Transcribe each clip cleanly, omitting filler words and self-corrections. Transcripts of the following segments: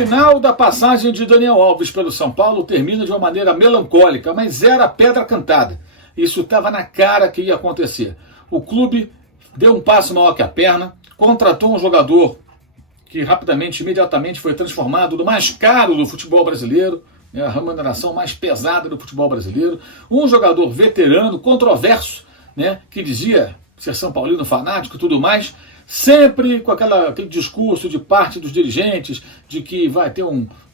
final da passagem de Daniel Alves pelo São Paulo termina de uma maneira melancólica, mas era pedra cantada. Isso estava na cara que ia acontecer. O clube deu um passo maior que a perna, contratou um jogador que rapidamente, imediatamente foi transformado no mais caro do futebol brasileiro, a remuneração mais pesada do futebol brasileiro, um jogador veterano, controverso, que dizia ser São Paulino fanático e tudo mais, sempre com aquele discurso de parte dos dirigentes de que vai ter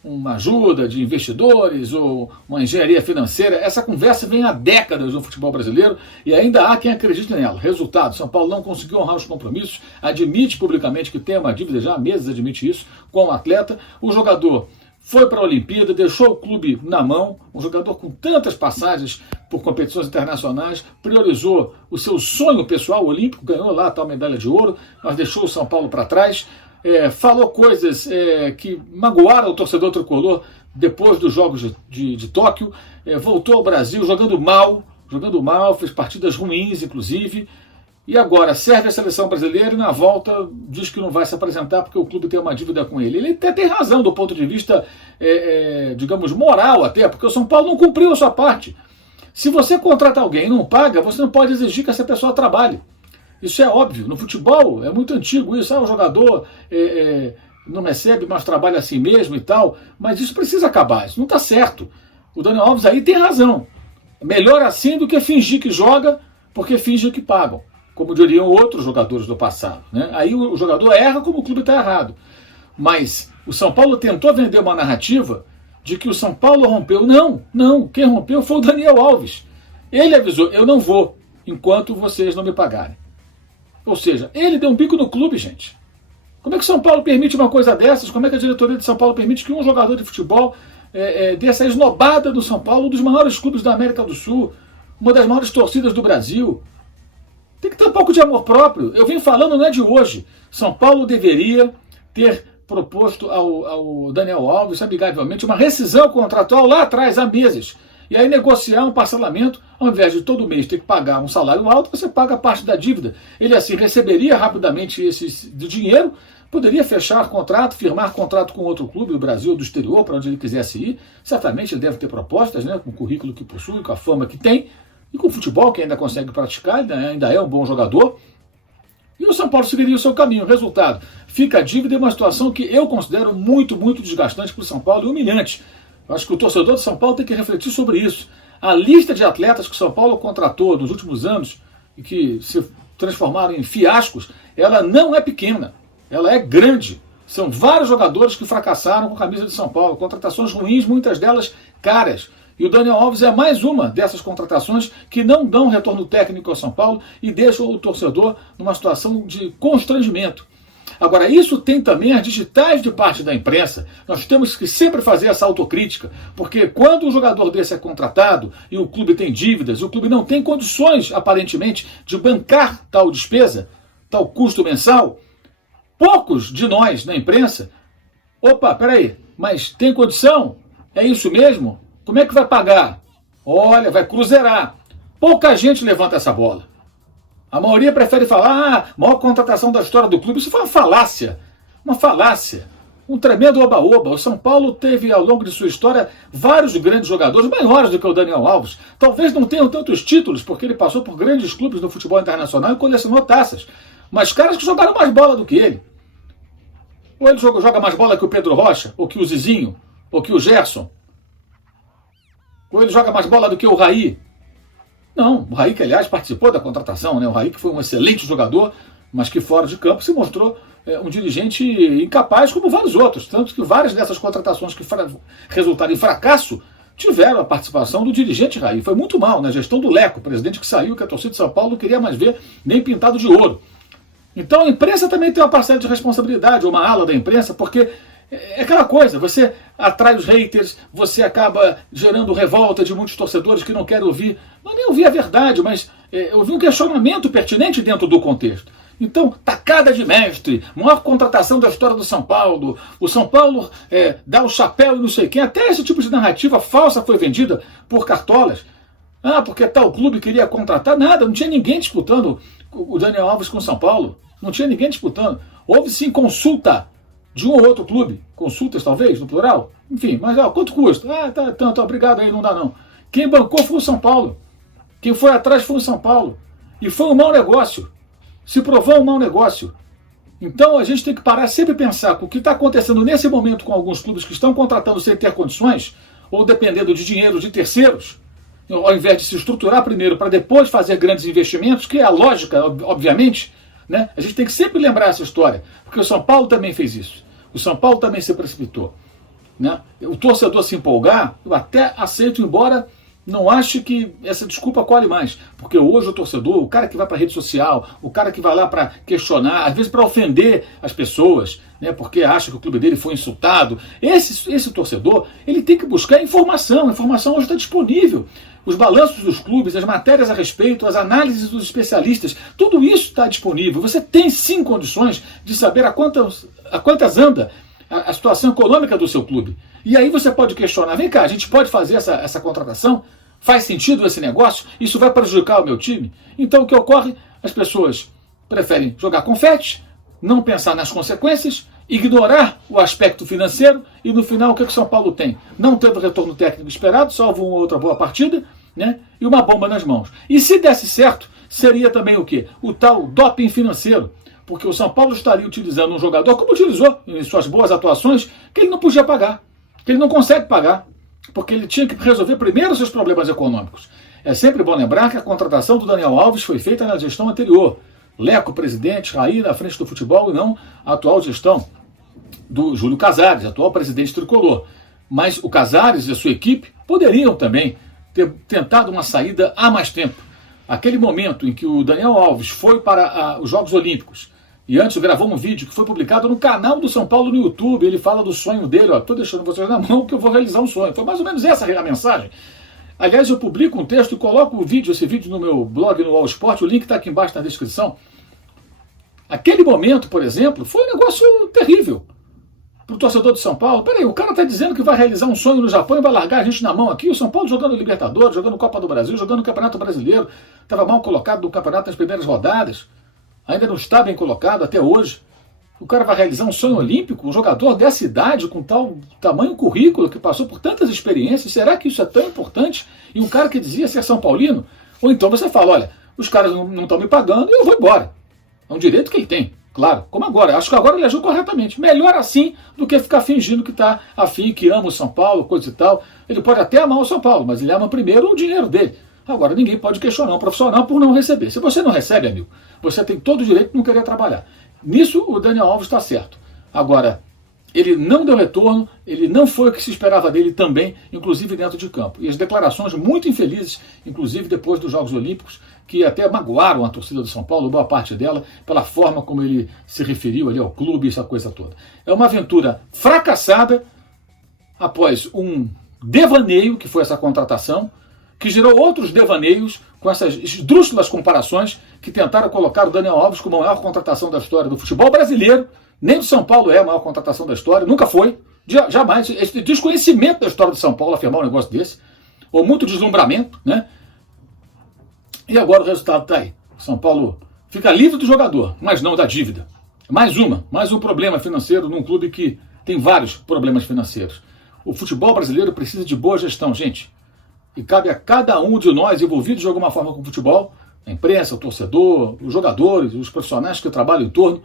uma ajuda de investidores ou uma engenharia financeira. Essa conversa vem há décadas no futebol brasileiro e ainda há quem acredite nela. Resultado, São Paulo não conseguiu honrar os compromissos, admite publicamente que tem uma dívida, já há meses admite isso, com o atleta. O jogador foi para a Olimpíada, deixou o clube na mão, um jogador com tantas passagens por competições internacionais, priorizou o seu sonho pessoal olímpico, ganhou lá a tal medalha de ouro, mas deixou o São Paulo para trás, falou coisas que magoaram o torcedor tricolor depois dos Jogos de Tóquio, voltou ao Brasil jogando mal, fez partidas ruins, inclusive, e agora serve a seleção brasileira e na volta diz que não vai se apresentar porque o clube tem uma dívida com ele. Ele até tem razão do ponto de vista, digamos, moral até, porque o São Paulo não cumpriu a sua parte. Se você contrata alguém e não paga, você não pode exigir que essa pessoa trabalhe. Isso é óbvio. No futebol é muito antigo isso. O jogador não recebe, mas trabalha assim mesmo e tal. Mas isso precisa acabar. Isso não está certo. O Daniel Alves aí tem razão. Melhor assim do que fingir que joga porque finge que pagam, como diriam outros jogadores do passado. Aí o jogador erra como o clube está errado. Mas o São Paulo tentou vender uma narrativa de que o São Paulo rompeu. Não. Quem rompeu foi o Daniel Alves. Ele avisou, eu não vou enquanto vocês não me pagarem. Ou seja, ele deu um bico no clube, gente. Como é que o São Paulo permite uma coisa dessas? Como é que a diretoria de São Paulo permite que um jogador de futebol dê essa esnobada do São Paulo, um dos maiores clubes da América do Sul, uma das maiores torcidas do Brasil? Tem que ter um pouco de amor próprio. Eu venho falando, não é de hoje. São Paulo deveria ter proposto ao Daniel Alves, amigavelmente, uma rescisão contratual lá atrás, há meses. E aí negociar um parcelamento, ao invés de todo mês ter que pagar um salário alto, você paga parte da dívida. Ele assim receberia rapidamente esse dinheiro, poderia fechar contrato, firmar contrato com outro clube do Brasil ou do exterior, para onde ele quisesse ir. Certamente ele deve ter propostas, com o currículo que possui, com a fama que tem, e com o futebol que ainda consegue praticar, ainda é um bom jogador. E o São Paulo seguiria o seu caminho. O resultado, fica a dívida em uma situação que eu considero muito, muito desgastante para o São Paulo e humilhante. Eu acho que o torcedor de São Paulo tem que refletir sobre isso. A lista de atletas que o São Paulo contratou nos últimos anos e que se transformaram em fiascos, ela não é pequena, ela é grande. São vários jogadores que fracassaram com a camisa de São Paulo, contratações ruins, muitas delas caras. E o Daniel Alves é mais uma dessas contratações que não dão retorno técnico ao São Paulo e deixam o torcedor numa situação de constrangimento. Agora, isso tem também as digitais de parte da imprensa. Nós temos que sempre fazer essa autocrítica, porque quando um jogador desse é contratado e o clube tem dívidas, o clube não tem condições, aparentemente, de bancar tal despesa, tal custo mensal, poucos de nós na imprensa, peraí, mas tem condição? É isso mesmo? Como é que vai pagar? Olha, vai cruzeirar. Pouca gente levanta essa bola. A maioria prefere falar, maior contratação da história do clube. Isso foi uma falácia. Um tremendo oba-oba. O São Paulo teve, ao longo de sua história, vários grandes jogadores, maiores do que o Daniel Alves. Talvez não tenham tantos títulos, porque ele passou por grandes clubes no futebol internacional e colecionou taças. Mas caras que jogaram mais bola do que ele. Ou ele joga mais bola que o Pedro Rocha, ou que o Zizinho, ou que o Gerson. Ou ele joga mais bola do que o Raí. Não, o Raí que, aliás, participou da contratação, o Raí que foi um excelente jogador, mas que fora de campo se mostrou um dirigente incapaz, como vários outros. Tanto que várias dessas contratações que resultaram em fracasso tiveram a participação do dirigente Raí. Foi muito mal na gestão do Leco, presidente que saiu, que a torcida de São Paulo não queria mais ver nem pintado de ouro. Então a imprensa também tem uma parcela de responsabilidade, uma ala da imprensa, porque é aquela coisa, você atrai os haters, você acaba gerando revolta de muitos torcedores que não querem ouvir, não nem ouvir a verdade, mas ouvir um questionamento pertinente dentro do contexto. Então, tacada de mestre, maior contratação da história do São Paulo, o São Paulo dá o chapéu e não sei quem, até esse tipo de narrativa falsa foi vendida por cartolas. Porque tal clube queria contratar, nada, não tinha ninguém disputando o Daniel Alves com o São Paulo, não tinha ninguém disputando. Houve sim consulta de um ou outro clube, consultas talvez, no plural, enfim, mas quanto custa? Tá, tanto, obrigado aí, não dá não. Quem bancou foi o São Paulo. Quem foi atrás foi o São Paulo. E foi um mau negócio. Se provou um mau negócio. Então a gente tem que parar sempre e pensar que o que está acontecendo nesse momento com alguns clubes que estão contratando sem ter condições, ou dependendo de dinheiro de terceiros, ao invés de se estruturar primeiro para depois fazer grandes investimentos, que é a lógica, obviamente, né? A gente tem que sempre lembrar essa história, porque o São Paulo também fez isso. O São Paulo também se precipitou, né? O torcedor se empolgar, eu até aceito, embora não ache que essa desculpa colhe mais. Porque hoje o torcedor, o cara que vai para a rede social, o cara que vai lá para questionar, às vezes para ofender as pessoas, né, porque acha que o clube dele foi insultado, esse torcedor, ele tem que buscar informação. A informação hoje está disponível. Os balanços dos clubes, as matérias a respeito, as análises dos especialistas, tudo isso está disponível. Você tem sim condições de saber a quantas anda a situação econômica do seu clube. E aí você pode questionar, vem cá, a gente pode fazer essa contratação? Faz sentido esse negócio? Isso vai prejudicar o meu time? Então o que ocorre? As pessoas preferem jogar confete, não pensar nas consequências, ignorar o aspecto financeiro e no final o que o São Paulo tem? Não teve o retorno técnico esperado, salvo uma outra boa partida, né? E uma bomba nas mãos. E se desse certo, seria também o quê? O tal doping financeiro. Porque o São Paulo estaria utilizando um jogador, como utilizou em suas boas atuações, que ele não podia pagar, que ele não consegue pagar, porque ele tinha que resolver primeiro os seus problemas econômicos. É sempre bom lembrar que a contratação do Daniel Alves foi feita na gestão anterior. Leco, presidente, Raí na frente do futebol, e não a atual gestão do Júlio Casares, atual presidente tricolor. Mas o Casares e a sua equipe poderiam também ter tentado uma saída há mais tempo. Aquele momento em que o Daniel Alves foi para os Jogos Olímpicos, e antes gravou um vídeo que foi publicado no canal do São Paulo no YouTube. Ele fala do sonho dele, estou deixando vocês na mão que eu vou realizar um sonho. Foi mais ou menos essa a mensagem. Aliás, eu publico um texto e coloco esse vídeo no meu blog, no All Sport, o link está aqui embaixo na descrição. Aquele momento, por exemplo, foi um negócio terrível para o torcedor de São Paulo. Peraí, o cara está dizendo que vai realizar um sonho no Japão e vai largar a gente na mão aqui. O São Paulo jogando Libertadores, jogando Copa do Brasil, jogando Campeonato Brasileiro, estava mal colocado no campeonato nas primeiras rodadas. Ainda não está bem colocado até hoje. O cara vai realizar um sonho olímpico, um jogador dessa idade, com tal tamanho currículo, que passou por tantas experiências, será que isso é tão importante? E um cara que dizia ser São Paulino? Ou então você fala, olha, os caras não estão me pagando e eu vou embora. É um direito que ele tem, claro, como agora. Acho que agora ele agiu corretamente. Melhor assim do que ficar fingindo que está afim, que ama o São Paulo, coisa e tal. Ele pode até amar o São Paulo, mas ele ama primeiro o dinheiro dele. Agora, ninguém pode questionar um profissional por não receber. Se você não recebe, amigo, você tem todo o direito de não querer trabalhar. Nisso, o Daniel Alves está certo. Agora, ele não deu retorno, ele não foi o que se esperava dele também, inclusive dentro de campo. E as declarações muito infelizes, inclusive depois dos Jogos Olímpicos, que até magoaram a torcida do São Paulo, boa parte dela, pela forma como ele se referiu ali ao clube, essa coisa toda. É uma aventura fracassada após um devaneio, que foi essa contratação, que gerou outros devaneios com essas esdrúxulas comparações que tentaram colocar o Daniel Alves como a maior contratação da história do futebol brasileiro. Nem do São Paulo é a maior contratação da história, nunca foi, jamais. Esse desconhecimento da história do São Paulo afirmar um negócio desse, ou muito deslumbramento, né? E agora o resultado está aí. O São Paulo fica livre do jogador, mas não da dívida. Mais um problema financeiro num clube que tem vários problemas financeiros. O futebol brasileiro precisa de boa gestão, gente. E cabe a cada um de nós envolvidos de alguma forma com o futebol, a imprensa, o torcedor, os jogadores, os profissionais que trabalham em torno,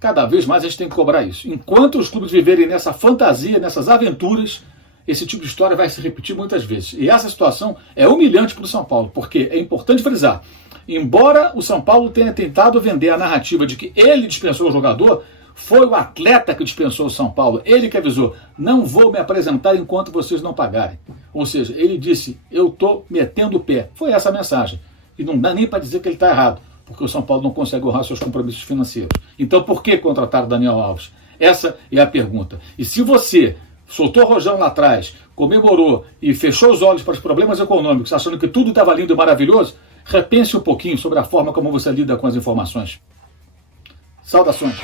cada vez mais a gente tem que cobrar isso. Enquanto os clubes viverem nessa fantasia, nessas aventuras, esse tipo de história vai se repetir muitas vezes. E essa situação é humilhante para o São Paulo, porque é importante frisar, embora o São Paulo tenha tentado vender a narrativa de que ele dispensou o jogador, foi o atleta que dispensou o São Paulo, ele que avisou, não vou me apresentar enquanto vocês não pagarem. Ou seja, ele disse, eu estou metendo o pé. Foi essa a mensagem. E não dá nem para dizer que ele está errado, porque o São Paulo não consegue honrar seus compromissos financeiros. Então por que contratar o Daniel Alves? Essa é a pergunta. E se você soltou o rojão lá atrás, comemorou e fechou os olhos para os problemas econômicos, achando que tudo estava lindo e maravilhoso, repense um pouquinho sobre a forma como você lida com as informações. Saudações.